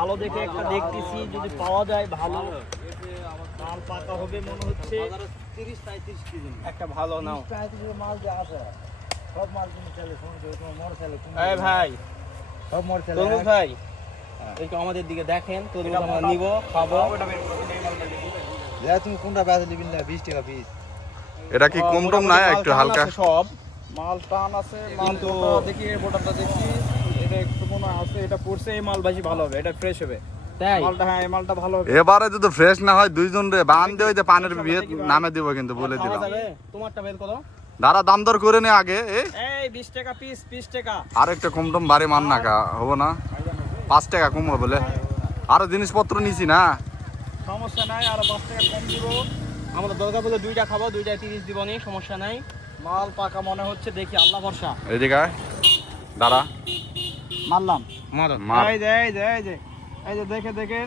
ভালো দেখে একটা দেখতেছি, যদি পাওয়া যায় ভালো মাল পাকা হবে মনে হচ্ছে। 30-35 কেজি একটা ভালো নাও। 30-35 মাল যা আছে সব মাল তুমি চাইলে ফোন করে তোমার মোর চাইলে এই ভাই, সব মোর চাইলে তরমুজ ভাই একটু আমাদের দিকে দেখেন, তরমুজ আমরা নিব, খাবো। যা তুমি কোনটা বেচে নিবি না 20 টাকা পিস। এটা কি কম টম না একটু হালকা? সব মাল টান আছে, মাল কিন্তু দেখি বোটাটা দেখি, এটা একটু মনে আছে এটা পড়ছে, এই মাল বেশি ভালো হবে, এটা ফ্রেশ হবে। তাই মালটা, হ্যাঁ এই মালটা ভালো হবে। এবারে যদি ফ্রেশ না হয় দুইজন রে বান্ধে হইতে পানের বিয়ে নামে দিব কিন্তু বলে খাওয়া দিলাম। যাবে? তোমারটা বের করো। দাঁড়া দাম দর করে নে আগে। এই 20 টাকা পিস, 20 টাকা। আর একটা কম টম বাড়ি মান না কা হবো না? 5 টাকা কম হবে বলে। আরো জিনিসপত্র নিছি না। সমস্যা নাই, আর 5 টাকা কম দিব। আমরা দরকার বলে দুইটা খাবো, দুইটা 30 দিব নি, সমস্যা নাই। মাল পাকা মনে হচ্ছে, দেখি আল্লাহ ভরসা। এইদিকে আয়। দাঁড়া মারলাম। মারো। মার। এই যে এই যে এই যে এই যে দেখে দেখে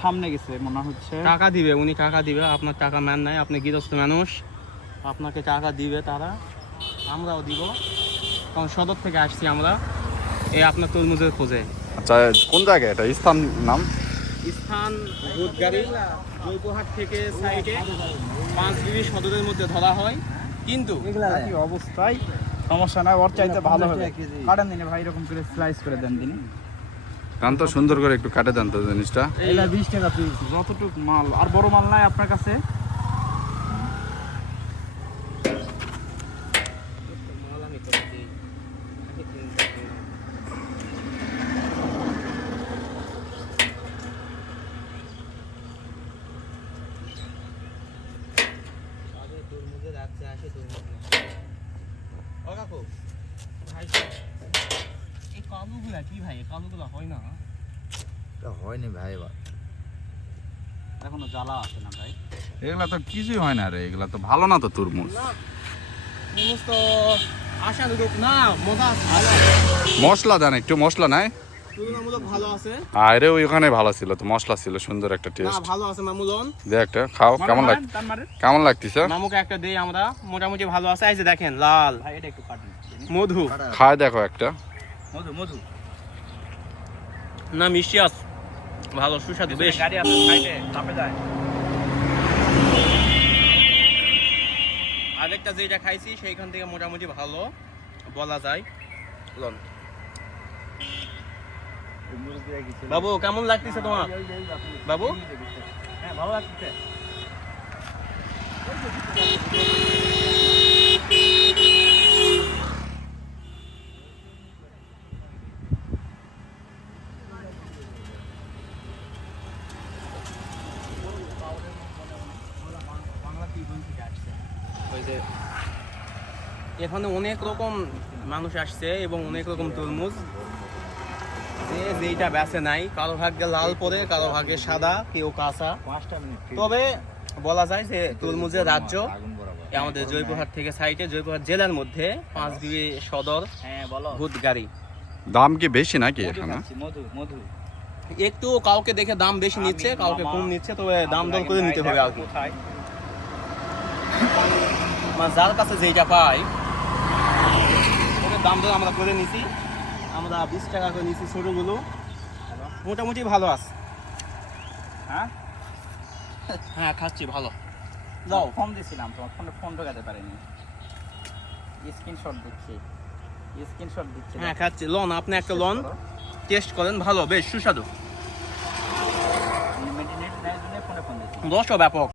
সামনে গেছে মনে হচ্ছে। টাকা দিবে, উনি টাকা দিবে, আপনার টাকা ম্যান নাই, আপনি গৃহস্থ মানুষ, আপনাকে টাকা দিবে তারা, আমরাও দিব, কারণ সদর থেকে আসছি আমরা এই আপনার তরমুজের খোঁজে। আচ্ছা কোন জায়গা এটা? স্থান নাম? স্থান ভূতগাড়ি, জয়পুরহাট থেকে সাইডে 5 বিবি সদরের মধ্যে ধরা হয়, কিন্তু কি অবস্থায়? সমস্যা নাই, ওর চাইতে ভালো হবে। কাটেন দিনে ভাই, এরকম করে স্লাইস করে দেন দিন। কান তো সুন্দর করে একটু কাটে দেন তো জিনিসটা। এটা 20 টাকা পিস। যতটুক মাল, আর বড় মাল নাই আপনার কাছে? এই কালুগুলা কি ভাই? কালুগুলা হয় না? এটা হয়নি ভাই এবার। এখনো জ্বালা আছে না ভাই? এগুলা তো কিছুই হয় না রে, এগুলা তো ভালো না তো তরমুজ। তরমুজ তো আশানুরূপ না, মজা আছে, ভালো মশলা দেন একটু, মশলা নাই? তুলনামূলক ভালো আছে। আরে ওইখানে ভালো ছিল তো, মশলা ছিল, সুন্দর একটা না টেস্ট। ভালো আছে মামুলন। দে একটা খাও, কেমন লাগ কেমন লাগতেছে? মামুকে একটা দেই আমরা, মোটামুটি ভালো আছে। এই যে দেখেন লাল ভাই এটা একটু কাটেন। মধু, খায় দেখো একটা। মধু মধু। না মিষ্টি আছে, ভালো সুস্বাদু বেশ। গাড়ি আছে সাইডে, চাপে যায়। আরেকটা যেটা খাইছি সেইখান থেকে মোটামুটি ভালো বলা যায়। লন। বাবু কেমন লাগতেছে তোমার? বাবু হ্যাঁ ভালো লাগছে। ওই যে এখানে অনেক রকম মানুষ আসছে এবং অনেক রকম তরমুজ, যে যেইটা বেছে নাই, কারো ভাগ্যে লাল পরে, কারো ভাগ্যে সাদা, কেউ কাঁচা। 5টা মিনিট। তবে বলা যায় যে তরমুজের রাজ্য আমাদের জয়পুরহাট থেকে সাইডে, জয়পুরহাট জেলার মধ্যে 5 বিবি সদর হ্যাঁ বলো। ভূতগাড়ি। দাম কি বেশি নাকি এখানে? মধু মধু। একটু কাউকে দেখে দাম বেশি নিচ্ছে, কাউকে কম নিচ্ছে, তবে দাম দর করে নিতে হবে আর কি। কোথায়? মানে যার কাছে যেইটা পাই ওদের দাম দর আমরা করে নিছি। আমরা 20 টাকা করে নিছি ছোটগুলো, মোটামুটি ভালো আছে। হ্যাঁ হ্যাঁ খাচ্ছি ভালো। যাও, ফোন দিছিলাম, তোমার ফোনে ফোন ঢোকাতে পারিনি। স্ক্রিনশট দিচ্ছি। হ্যাঁ খাচ্ছি, লন আপনি একটা লন, টেস্ট করেন, ভালো বেশ সুস্বাদু, মেডিনেট নেয় জন্য ফোনে ফোন দিচ্ছি। রসও ব্যাপক।